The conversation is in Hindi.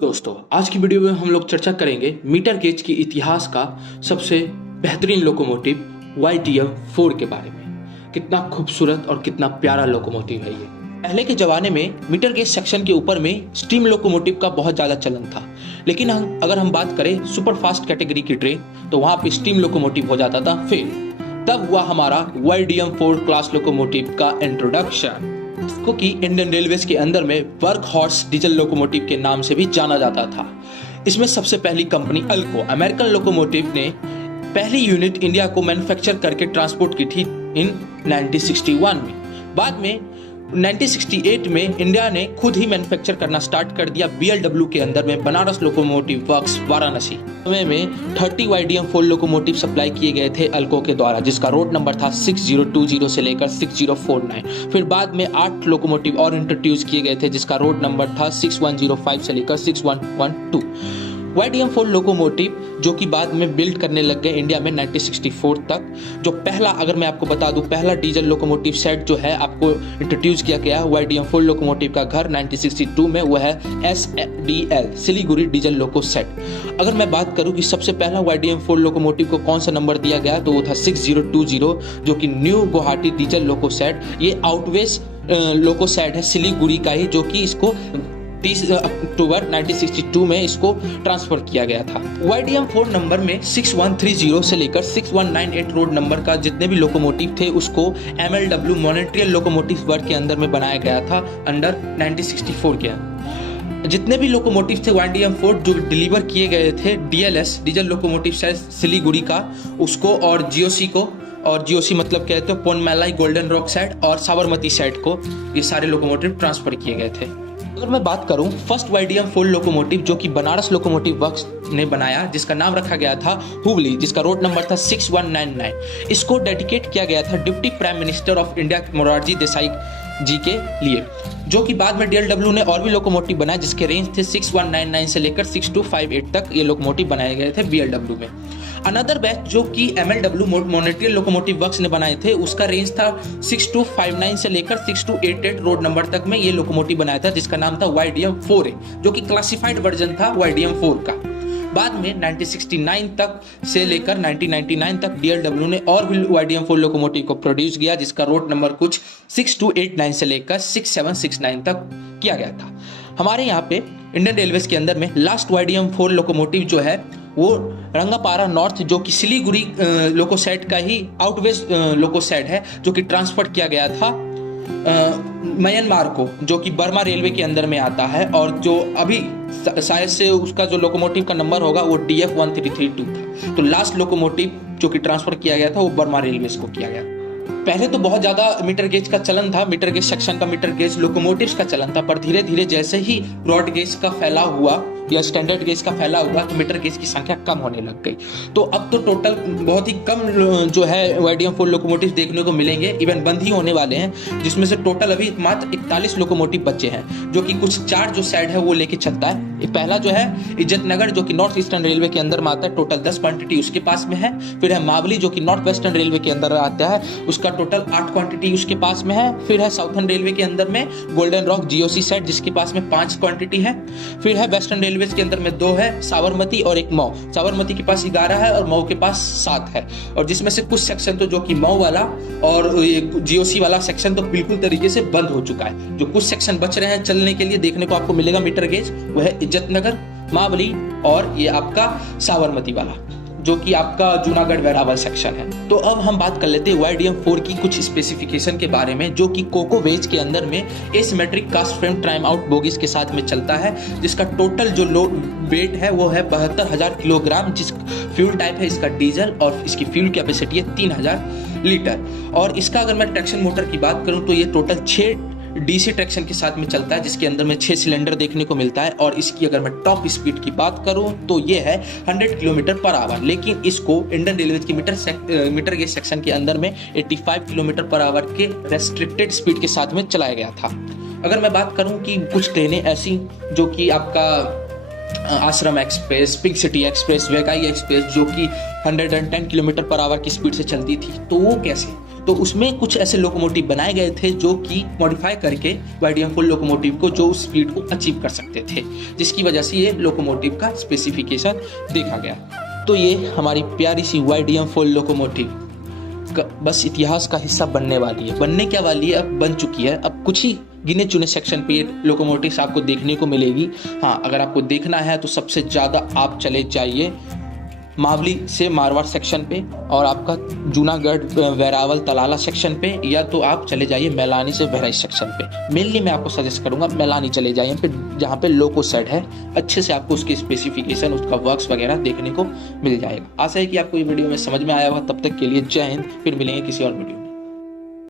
दोस्तों, आज की वीडियो में हम लोग चर्चा करेंगे मीटर गेज के इतिहास का सबसे बेहतरीन लोकोमोटिव YDM-4 के बारे में। कितना खूबसूरत और कितना प्यारा लोकोमोटिव है ये। पहले के ज़माने में मीटर गेज सेक्शन के ऊपर में स्टीम लोकोमोटिव का बहुत ज़्यादा चलन था, लेकिन अगर हम बात करें सुपर फास्ट कैटेगरी की ट्रेन तो वहाँ पे स्टीम लोकोमोटिव हो जाता था फेल। तब हुआ हमारा YDM-4 क्लास लोकोमोटिव का इंट्रोडक्शन, इसको कि इंडियन रेलवेज के अंदर में वर्क हॉर्स डीजल लोकोमोटिव के नाम से भी जाना जाता था। इसमें सबसे पहली कंपनी अल्को अमेरिकन लोकोमोटिव ने पहली यूनिट इंडिया को मैन्युफैक्चर करके ट्रांसपोर्ट की थी इन 1961 में। बाद में 1968 में इंडिया ने खुद ही मैन्युफैक्चर करना स्टार्ट कर दिया BLW के अंदर में बनारस लोकोमोटिव वर्क्स वाराणसी। समय में 30 YDM-4 लोकोमोटिव सप्लाई किए गए थे अल्को के द्वारा, जिसका रोड नंबर था 6020 से लेकर 6049। फिर बाद में 8 लोकोमोटिव और इंट्रोड्यूस किए गए थे, जिसका रोड नंबर था 6105 से लेकर 6112। YDM-4 लोकोमोटिव जो कि बाद में बिल्ड करने लग गए इंडिया में 1964 तक। जो पहला, अगर मैं आपको बता दूं, पहला डीजल लोकोमोटिव सेट जो है आपको इंट्रोड्यूस किया गया YDM-4 लोकोमोटिव का घर 1962 में, वो है SDL सिलीगुड़ी डीजल लोको सेट। अगर मैं बात करूं कि सबसे पहला YDM-4 लोकोमोटिव को कौन सा नंबर दिया गया तो वो था 6020, जो कि न्यू गुवाहाटी डीजल लोको सेट। ये आउटवेज लोको सेट है सिलीगुड़ी का ही, जो कि इसको 30 अक्टूबर 1962 में इसको ट्रांसफर किया गया था। YDM-4 नंबर में 6130 से लेकर 6198 रोड नंबर का जितने भी लोकोमोटिव थे उसको MLW मॉनिट्रियल लोकोमोटिव वर्क के अंदर में बनाया गया था अंडर 1964 के। जितने भी लोकोमोटिव थे YDM-4 जो डिलीवर किए गए थे DLS diesel locomotive set Siliguri का, उसको और GOC को, और GOC मतलब कहते हैं पोनमेलाई गोल्डन रॉक सेट और साबरमती सेट को, ये सारे लोकोमोटिव ट्रांसफर किए गए थे। अगर मैं बात करूं फर्स्ट YDM-4 लोकोमोटिव जो कि बनारस लोकोमोटिव वर्क्स ने बनाया, जिसका नाम रखा गया था हुबली, जिसका रोड नंबर था 6199। इसको डेडिकेट किया गया था deputy prime minister of India Morarji Desai ji के लिए, जो कि बाद में DLW ने और भी लोकोमोटिव बनाए, जिसके रेंज थे 6199 से लेकर 6258 तक ये लोकोमोटिव बनाए गए थे BLW में। अनदर बैच जो कि MLW मॉनिट्रियल लोकोमोटिव वर्क्स ने बनाए थे, उसका रेंज था 6259 से लेकर 6288 रोड नंबर तक में ये लोकोमोटिव बनाया था, जिसका नाम था YDM-4A, जो कि क्लासिफाइड वर्जन था YDM-4 का। बाद में 1969 तक से लेकर 1999 तक DLW ने और भी YDM-4 लोकोमोटिव को प्रोड्यूस किया, जिसका रोड नंबर कुछ 6289 से लेकर 6769 तक किया गया था। हमारे यहाँ पे इंडियन रेलवेज के अंदर में लास्ट YDM-4 लोकोमोटिव जो है वो रंगापारा नॉर्थ, जो कि सिलीगुड़ी लोको सेट का ही आउटवेज लोको सेट है, जो कि ट्रांसफर किया गया था म्यांमार को, जो कि बर्मा रेलवे के अंदर में आता है, और जो अभी शायद से उसका जो लोकोमोटिव का नंबर होगा वो DF-1332 था। तो लास्ट लोकोमोटिव जो कि ट्रांसफर किया गया था वो बर्मा रेलवे को किया गया। पहले तो बहुत ज़्यादा मीटर गेज का चलन था, मीटर गेज सेक्शन का मीटर गेज लोकोमोटिव्स का चलन था, पर धीरे धीरे जैसे ही ब्रॉड गेज का फैलाव हुआ या स्टैंडर्ड गेज का फैलाव हुआ तो मीटर गेज की संख्या कम होने लग गई। तो अब तो टोटल बहुत ही कम जो है YDM-4 लोकोमोटिव देखने को मिलेंगे, इवन बंद ही होने वाले हैं, जिसमें से टोटल अभी मात्र 41 लोकोमोटिव बचे हैं, जो कि कुछ 4 जो सेट है वो लेके चलता है। पहला जो है इज्जतनगर, जो कि नॉर्थ ईस्टर्न रेलवे के अंदर में आता है, टोटल 10 क्वांटिटी उसके पास में है। फिर है मावली, जो कि नॉर्थ वेस्टर्न रेलवे के अंदर आता है, उसका टोटल 8 क्वांटिटी उसके पास में है। फिर है साउथर्न रेलवे के अंदर में गोल्डन रॉक GOC सेट, जिसके पास में 5 क्वांटिटी है। फिर है वेस्टर्न रेलवे के अंदर में 2 है, साबरमती और एक मऊ। साबरमती के पास 11 है और मऊ के पास 7 है, और जिसमें से कुछ सेक्शन तो जो कि मऊ वाला और ये GOC वाला सेक्शन तो बिल्कुल तरीके से बंद हो चुका है। जो कुछ सेक्शन बच रहे हैं चलने के लिए देखने को आपको मिलेगा मीटर गेज, वह है इज्जतनगर, मावली और ये आपका साबरमती वाला, जो कि आपका जूनागढ़ वेरावल सेक्शन है। तो अब हम बात कर लेते हैं YDM-4 की कुछ स्पेसिफिकेशन के बारे में, जो कि कोको वेज के अंदर में asymmetric cast frame time out bogies के साथ में चलता है, जिसका टोटल जो वेट है वो है 72,000 किलोग्राम। जिस फ्यूल टाइप है इसका डीजल, और इसकी फ्यूल कैपेसिटी है 3000 लीटर। और इसका अगर मैं ट्रैक्शन मोटर की बात करूं तो ये टोटल 6 DC ट्रैक्शन के साथ में चलता है, जिसके अंदर में 6 सिलेंडर देखने को मिलता है। और इसकी अगर मैं टॉप स्पीड की बात करूं तो ये है 100 किलोमीटर पर आवर, लेकिन इसको इंडियन रेलवे की मीटर गेज सेक्शन के अंदर में 85 किलोमीटर पर आवर के रेस्ट्रिक्टेड स्पीड के साथ में चलाया गया था। अगर मैं बात करूं कि कुछ ट्रेनें ऐसी जो कि आपका Ashram express, pink city express, Vaigai express, जो कि 110 किलोमीटर पर आवर की स्पीड से चलती थी, तो वो कैसे? तो उसमें कुछ ऐसे लोकोमोटिव बनाए गए थे जो कि मॉडिफाई करके YDM-4 लोकोमोटिव को जो उस स्पीड को अचीव कर सकते थे, जिसकी वजह से ये लोकोमोटिव का स्पेसिफिकेशन देखा गया। तो ये हमारी प्यारी सी YDM-4 लोकोमोटिव बस इतिहास का हिस्सा बनने वाली है। बनने क्या वाली है, अब बन चुकी है। अब कुछ ही गिने चुने सेक्शन पे लोकोमोटिव्स आपको देखने को मिलेगी। हाँ, अगर आपको देखना है तो सबसे ज़्यादा आप चले जाइए मावली से मारवाड़ सेक्शन पे, और आपका जूनागढ़ वेरावल तलाला सेक्शन पे, या तो आप चले जाइए मैलानी से बहराइच सेक्शन पे। मेनली मैं आपको सजेस्ट करूंगा मैलानी चले जाइए, जहाँ पे लोको सेट है, अच्छे से आपको उसकी स्पेसिफिकेशन, उसका वर्क्स वगैरह देखने को मिल जाएगा। आशा है कि आपको ये वीडियो में समझ में आया होगा। तब तक के लिए जय हिंद, फिर मिलेंगे किसी और वीडियो में।